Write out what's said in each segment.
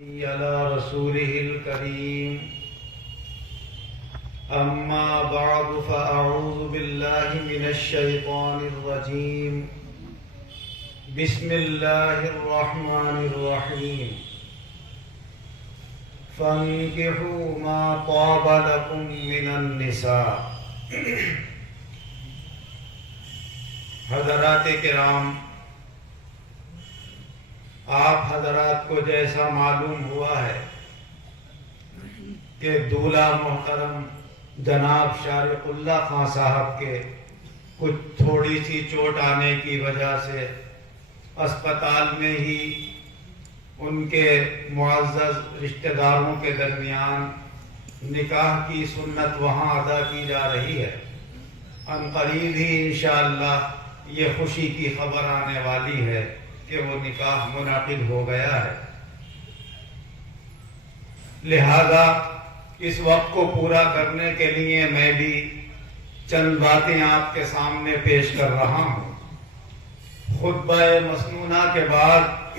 على رسوله الكريم أما بعد فأعوذ بالله من الشيطان الرجيم بسم الله الرحمن الرحيم فانكحوا ما طاب لكم من النساء. حضرات کرام، آپ حضرات کو جیسا معلوم ہوا ہے کہ دولہا محترم جناب شارق اللہ خان صاحب کے کچھ تھوڑی سی چوٹ آنے کی وجہ سے اسپتال میں ہی ان کے معزز رشتہ داروں کے درمیان نکاح کی سنت وہاں ادا کی جا رہی ہے. ان قریب ہی انشاءاللہ یہ خوشی کی خبر آنے والی ہے کہ وہ نکاح منعقد ہو گیا ہے. لہذا اس وقت کو پورا کرنے کے لیے میں بھی چند باتیں آپ کے سامنے پیش کر رہا ہوں. خطبہ مسنونہ کے بعد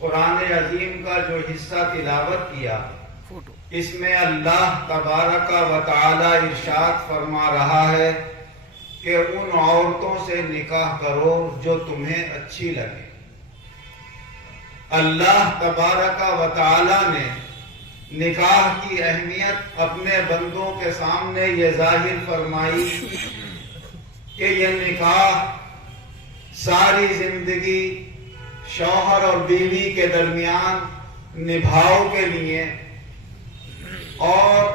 قرآن عظیم کا جو حصہ تلاوت کیا، اس میں اللہ تبارک و تعالی ارشاد فرما رہا ہے کہ ان عورتوں سے نکاح کرو جو تمہیں اچھی لگے. اللہ تبارک و تعالی نے نکاح کی اہمیت اپنے بندوں کے سامنے یہ ظاہر فرمائی کہ یہ نکاح ساری زندگی شوہر اور بیوی کے درمیان نبھاؤ کے لیے اور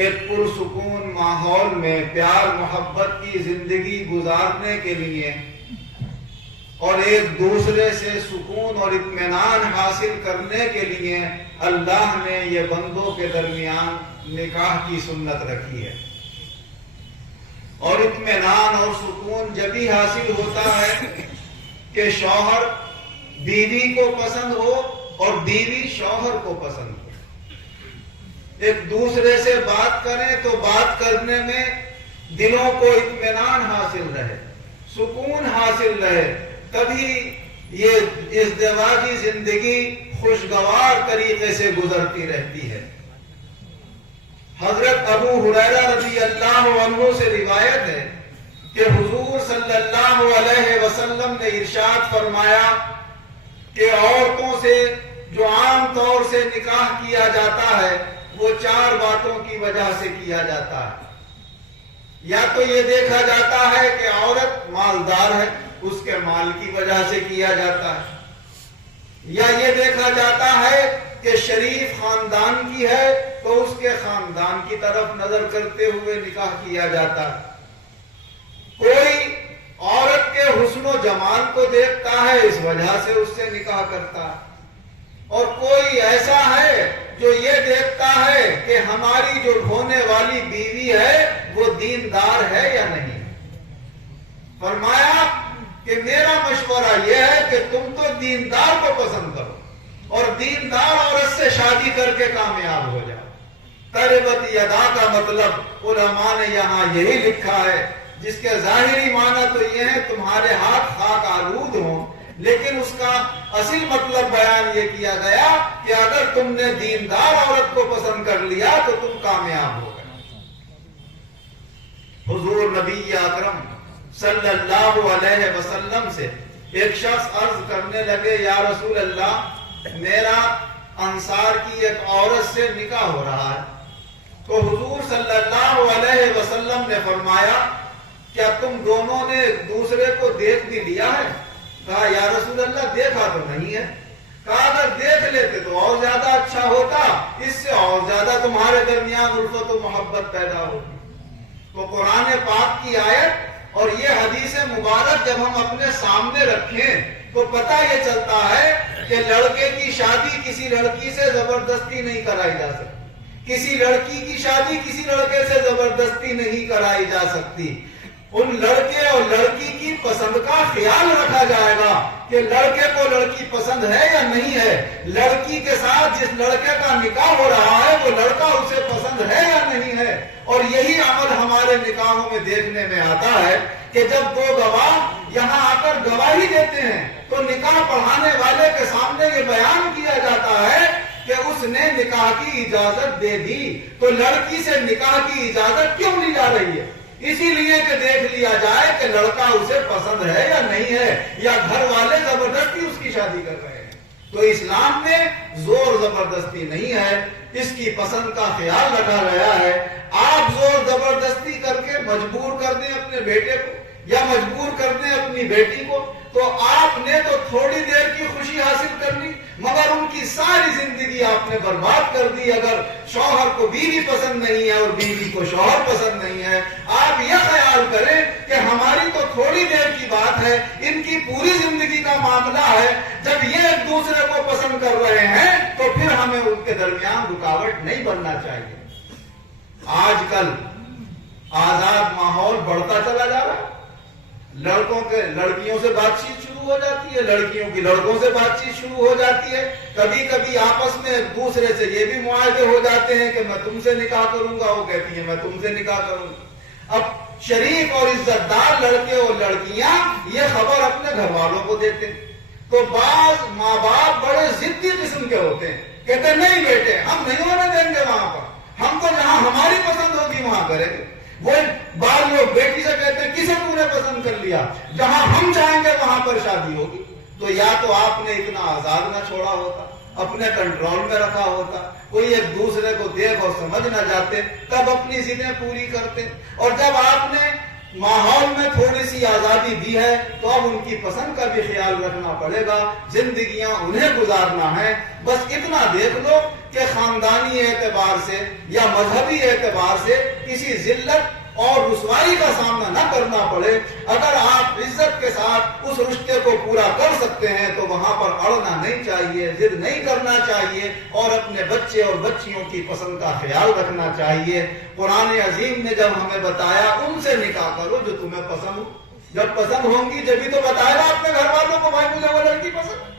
ایک پرسکون ماحول میں پیار محبت کی زندگی گزارنے کے لیے اور ایک دوسرے سے سکون اور اطمینان حاصل کرنے کے لیے اللہ نے یہ بندوں کے درمیان نکاح کی سنت رکھی ہے. اور اطمینان اور سکون جبھی حاصل ہوتا ہے کہ شوہر بیوی کو پسند ہو اور بیوی شوہر کو پسند ہو. ایک دوسرے سے بات کریں تو بات کرنے میں دلوں کو اطمینان حاصل رہے، سکون حاصل رہے، تبھی یہ ازدواجی زندگی خوشگوار طریقے سے گزرتی رہتی ہے. حضرت ابو ہریرہ رضی اللہ عنہ سے روایت ہے کہ حضور صلی اللہ علیہ وسلم نے ارشاد فرمایا کہ عورتوں سے جو عام طور سے نکاح کیا جاتا ہے وہ 4 باتوں کی وجہ سے کیا جاتا ہے. یا تو یہ دیکھا جاتا ہے کہ عورت مالدار ہے، اس کے مال کی وجہ سے کیا جاتا ہے. یا یہ دیکھا جاتا ہے کہ شریف خاندان کی ہے تو اس کے خاندان کی طرف نظر کرتے ہوئے نکاح کیا جاتا ہے. کوئی عورت کے حسن و جمال کو دیکھتا ہے، اس وجہ سے اس سے نکاح کرتا ہے. اور کوئی ایسا ہے جو یہ دیکھتا ہے کہ ہماری جو ہونے والی بیوی ہے وہ دیندار ہے یا نہیں. فرمایا کہ میرا مشورہ یہ ہے کہ تم تو دیندار کو پسند کرو اور دیندار عورت سے شادی کر کے کامیاب ہو جاؤ. تربت یدا کا مطلب علماء نے یہاں یہی لکھا ہے، جس کے ظاہری معنی تو یہ ہے تمہارے ہاتھ خاک آلود ہوں، لیکن اس کا اصل مطلب بیان یہ کیا گیا کہ اگر تم نے دیندار عورت کو پسند کر لیا تو تم کامیاب ہو گئے. حضور نبی اکرم صلی اللہ علیہ وسلم سے ایک شخص عرض کرنے لگے، یا رسول اللہ میرا انصار کی ایک عورت سے نکاح ہو رہا ہے. تو حضور صلی اللہ علیہ وسلم نے فرمایا کیا تم دونوں نے ایک دوسرے کو دیکھ بھی لیا ہے؟ کہا یا رسول اللہ دیکھا تو نہیں ہے. کہا اگر دیکھ لیتے تو اور زیادہ اچھا ہوتا، اس سے اور زیادہ تمہارے درمیان الفت و محبت پیدا ہوتی. تو قرآن پاک کی آیت اور یہ حدیث مبارک جب ہم اپنے سامنے رکھیں تو پتہ یہ چلتا ہے کہ لڑکے کی شادی کسی لڑکی سے زبردستی نہیں کرائی جا سکتی، کسی لڑکی کی شادی کسی لڑکے سے زبردستی نہیں کرائی جا سکتی. ان لڑکے اور لڑکی کی پسند کا خیال رکھا جائے گا کہ لڑکے کو لڑکی پسند ہے یا نہیں ہے. لڑکی کے ساتھ جس لڑکے کا نکاح ہو رہا ہے وہ لڑکا اسے پسند ہے یا نہیں ہے. اور یہی عمل ہمارے نکاحوں میں دیکھنے میں آتا ہے کہ جب 2 گواہ یہاں آ کر گواہی دیتے ہیں تو تو نکاح پڑھانے والے کے سامنے یہ بیان کیا جاتا ہے کہ اس نے نکاح کی اجازت دے دی، تو لڑکی سے نکاح کی اجازت کیوں لی جا رہی ہے؟ اسی لیے کہ دیکھ لیا جائے کہ لڑکا اسے پسند ہے یا نہیں ہے، یا گھر والے زبردستی اس کی شادی کر رہے ہیں۔ تو اسلام میں زور زبردستی نہیں ہے، اس کی پسند کا خیال رکھا گیا ہے۔ آپ زور زبردستی کر کے مجبور کر دیں اپنے بیٹے کو یا مجبور کر دیں اپنی بیٹی کو، تو آپ نے تو تھوڑی دیر کی خوشی حاصل کر لی، مگر ان کی ساری زندگی آپ نے برباد کر دی۔ اگر شوہر کو بیوی پسند نہیں ہے اور بیوی کو شوہر پسند نہیں ہے، آپ یہ خیال کریں کہ ہماری تو تھوڑی دیر کی بات ہے، ان کی پوری زندگی کا معاملہ ہے۔ جب یہ ایک دوسرے کو پسند کر رہے ہیں تو پھر ہمیں ان کے درمیان رکاوٹ نہیں بننا چاہیے۔ آج کل آزاد ماحول بڑھتا چلا جا رہا ہے، لڑکیوں سے بات چیت شروع ہو جاتی ہے، لڑکیوں کی لڑکوں سے بات چیت شروع ہو جاتی ہے، کبھی کبھی آپس میں ایک دوسرے سے یہ بھی معاہدے ہو جاتے ہیں کہ میں تم سے نکاح کروں گا، وہ کہتی ہے میں تم سے نکاح کروں گا۔ اب شریف اور عزت دار لڑکے اور لڑکیاں یہ خبر اپنے گھر والوں کو دیتے ہیں، تو بعض ماں باپ بڑے ضدی قسم کے ہوتے ہیں، کہتے ہیں نہیں بیٹے ہم نہیں ہونے دیں گے وہاں پر، ہم تو جہاں ہماری پسند ہوگی وہاں کریں گے۔ وہ بعض لوگ بیٹی سے کہتے ہیں کسے تم نے پسند کر لیا، جہاں ہم چاہیں گے وہاں پر شادی ہوگی۔ تو یا تو آپ نے اتنا آزاد نہ چھوڑا ہوتا، اپنے کنٹرول میں رکھا ہوتا، کوئی ایک دوسرے کو دیکھ اور سمجھ نہ جاتے، تب اپنی ضدیں پوری کرتے۔ اور جب آپ نے ماحول میں تھوڑی سی آزادی دی ہے تو اب ان کی پسند کا بھی خیال رکھنا پڑے گا، زندگیاں انہیں گزارنا ہے۔ بس اتنا دیکھ لو کہ خاندانی اعتبار سے یا مذہبی اعتبار سے کسی ذلت اور رسوائی کا سامنا نہ کرنا پڑے۔ اگر آپ عزت کے ساتھ اس رشتے کو پورا کر سکتے ہیں تو وہاں پر اڑنا نہیں چاہیے، ضد نہیں کرنا چاہیے، اور اپنے بچے اور بچیوں کی پسند کا خیال رکھنا چاہیے۔ قرآن عظیم نے جب ہمیں بتایا ان سے نکاح کرو جو تمہیں پسند ہو، جب پسند ہوں گی جبھی تو بتائے گا اپنے گھر والوں کو بھائی مجھے وہ لڑکی پسند ہے،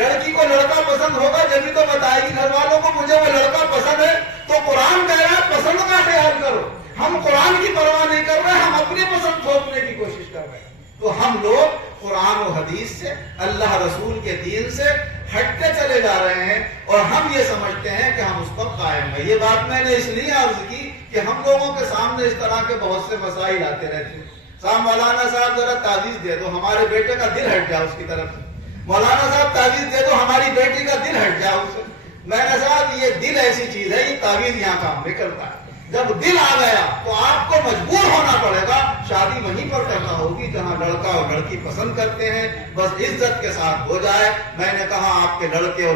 لڑکی کو لڑکا پسند ہوگا جبھی تو بتائے گی گھر والوں کو مجھے وہ لڑکا پسند ہے۔ تو قرآن کہہ رہا ہے پسند کا خیال کرو، ہم قرآن کی پرواہ نہیں کر رہے، ہم اپنی پسند تھوپنے کی کوشش کر رہے ہیں۔ تو ہم لوگ قرآن و حدیث سے، اللہ رسول کے دین سے ہٹتے چلے جا رہے ہیں، اور ہم یہ سمجھتے ہیں کہ ہم اس پر قائم ہیں۔ یہ بات میں نے اس لیے عرض کی کہ ہم لوگوں کے سامنے اس طرح کے بہت سے مسائل آتے رہتے ہیں۔ صاحب مولانا صاحب ذرا تعویذ دے دو، ہمارے بیٹے کا دل ہٹ جائے اس کی طرف سے۔ مولانا صاحب تعویذ دے دو، ہماری بیٹی کا دل ہٹ جائے اس سے۔ میں نے صاحب یہ دل ایسی چیز ہے، یہ تعویذ یہاں کام نہیں کرتا ہے۔ جب دل آ گیا تو آپ کو مجبور ہونا پڑے گا، شادی وہیں پر کرنا ہوگی جہاں لڑکا اور لڑکی پسند کرتے ہیں، بس عزت کے ساتھ ہو جائے۔ میں نے کہا آپ کے لڑکے اور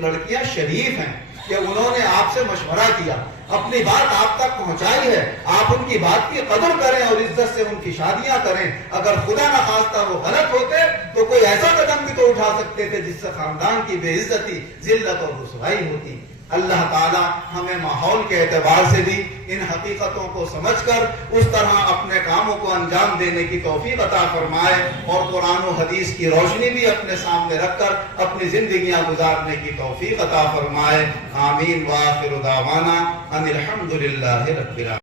لڑکیاں شریف ہیں کہ انہوں نے آپ سے مشورہ کیا، اپنی بات آپ تک پہنچائی ہے، آپ ان کی بات کی قدر کریں اور عزت سے ان کی شادیاں کریں۔ اگر خدا نخواستہ وہ غلط ہوتے تو کوئی ایسا قدم بھی تو اٹھا سکتے تھے جس سے خاندان کی بے عزتی، ذلت اور رسوائی ہوتی۔ اللہ تعالی ہمیں ماحول کے اعتبار سے بھی ان حقیقتوں کو سمجھ کر اس طرح اپنے کاموں کو انجام دینے کی توفیق عطا فرمائے، اور قرآن و حدیث کی روشنی بھی اپنے سامنے رکھ کر اپنی زندگیاں گزارنے کی توفیق عطا فرمائے۔ آمین وآخر دعوانا ان الحمد للہ رب العالمین۔